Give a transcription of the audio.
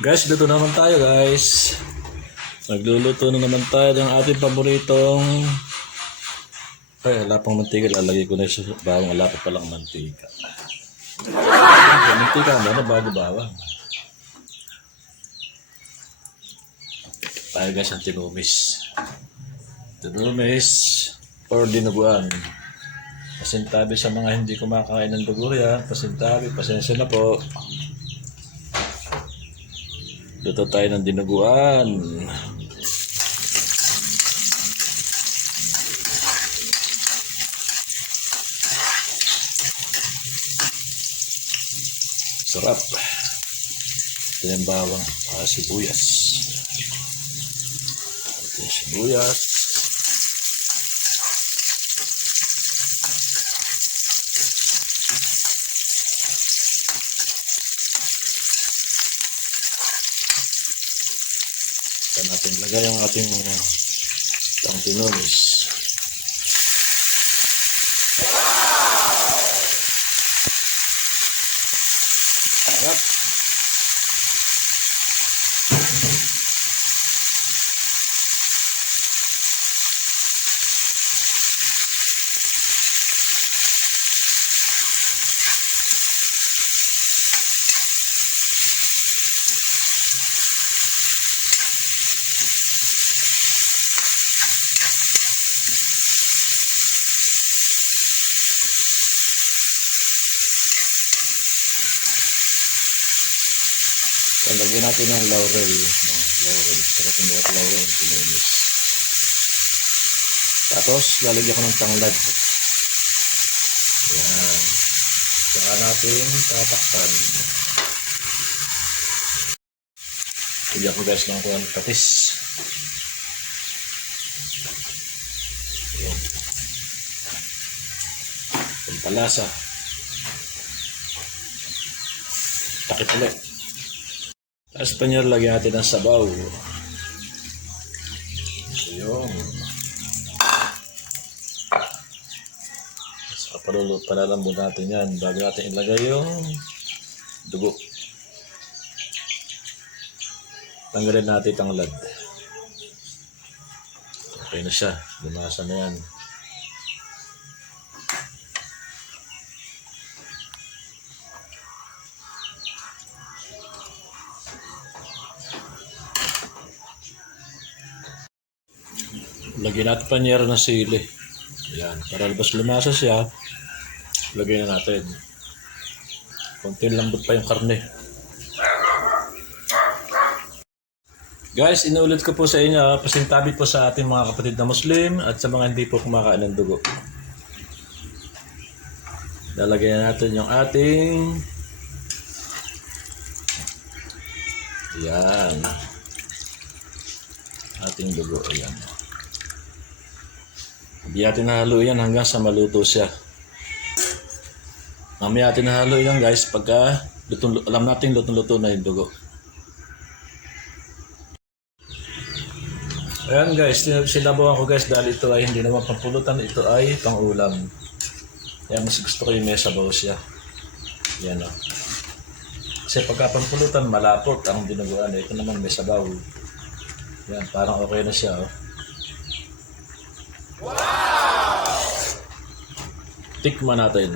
Guys, dito naman tayo guys. Nagluluto na naman tayo ng ating paboritong ay, wala pang mantika. Lalagay ko na sa bawang. Wala pa palang mantika. Ay, mantika na na bago bawang. Tayo guys ang tinumis. Tinumis or dinuguan. Pasintabi sa mga hindi kumakain ng dugo yan. Pasintabi, pasensya na po. Luto tayo ng dinuguan. Sarap. Ito yung bawang ah, sibuyas. Ito yung sibuyas. Ito natin lagay ang ating mga ang tinumis. Sarap. Lagyan natin ng laurel. Laurel. Sarap yung mga laurel. Tinumis. Tapos, lalagyan ko ng tanglad. Ayan. Saka natin tatakpan. Bigyan ko guys ng kuhan patis. Ayan. Pampalasa. Takip ulit. Tapos panyar lagyan natin ng sabaw. Yun. Tapos papalulo, palalambot natin yan bago natin ilagay yung dugo. Tanggalin natin ang lad. Okay na siya. Lumasa na yan. Lagyan natin panyero ng sili. Ayan. Para labas lumasa siya, lagyan na natin. Konti lambot pa yung karne. Guys, inuulit ko po sa inyo, ah, pasintabi po sa ating mga kapatid na Muslim at sa mga hindi po kumakain ng dugo. Lalagyan natin yung ating Yan. Ating dugo. Ayan. Hindi natin nahalo hanggang sa maluto siya. Mamaya natin nahalo yan guys pagka lutong, alam natin lutong-luto na yung dugo. Ayan guys, sin- sinabawan ko guys dahil ito ay hindi naman pampulutan, ito ay pang-ulam. Kaya mas gusto ko yung may sabaw siya. Yan o. Kasi pagka pampulutan, malapot ang dinuguan. Ito naman may sabaw. Yan, parang okay na siya oh. Tikman natin.